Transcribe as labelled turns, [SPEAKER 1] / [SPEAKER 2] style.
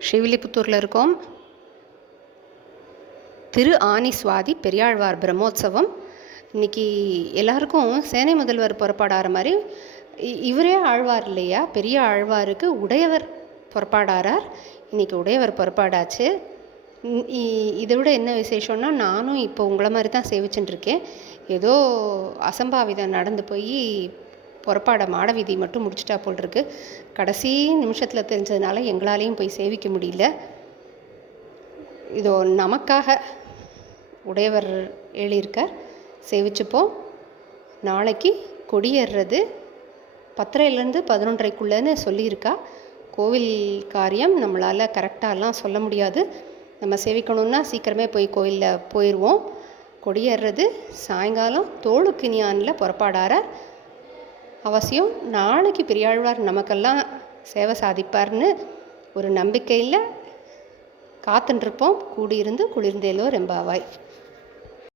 [SPEAKER 1] ஸ்ரீவில்லிபுத்தூரில் இருக்கோம். திரு ஆனி சுவாதி பெரியாழ்வார் பிரம்மோத்சவம். இன்னைக்கு எல்லாருக்கும் சேனை முதல்வர் புறப்பாடார மாதிரி இ- இவரே ஆழ்வார் இல்லையா? பெரிய ஆழ்வாருக்கு உடையவர் புறப்பாடாரார் இன்னைக்கு உடையவர் புறப்பாடாச்சு. இதை விட என்ன விசேஷம்னா நானும் இப்போ உங்களை மாதிரி தான் சேவிச்சுட்டுருக்கேன் ஏதோ அசம்பாவிதம் நடந்து போய் புறப்பாட மாட விதி மட்டும் முடிச்சிட்டா போல் இருக்கு கடைசி நிமிஷத்தில் தெரிஞ்சதுனால எங்களாலேயும் போய் சேவிக்க முடியல. இதோ நமக்காக உடையவர் எழுதியிருக்கார். சேவிச்சுப்போம். நாளைக்கு கொடியேறுறது பத்தரைலேருந்து பதினொன்றரைக்குள்ளேன்னு சொல்லியிருக்கா. கோவில் காரியம் நம்மளால் கரெக்டாலாம் சொல்ல முடியாது. நம்ம சேவிக்கணும்னா சீக்கிரமே போய் கோயிலில் போயிடுவோம் கொடியேறுறது சாயங்காலம் தோளுக்கினியானில் புறப்பாடாரார். அவசியம். நாளைக்கு பெரியாழ்வார் நமக்கெல்லாம் சேவை சாதிப்பார்னு ஒரு நம்பிக்கையில் காத்துன்ட்ருப்போம் கூடியிருந்து குளிர்ந்தேலோ ரெம்பாவாய்.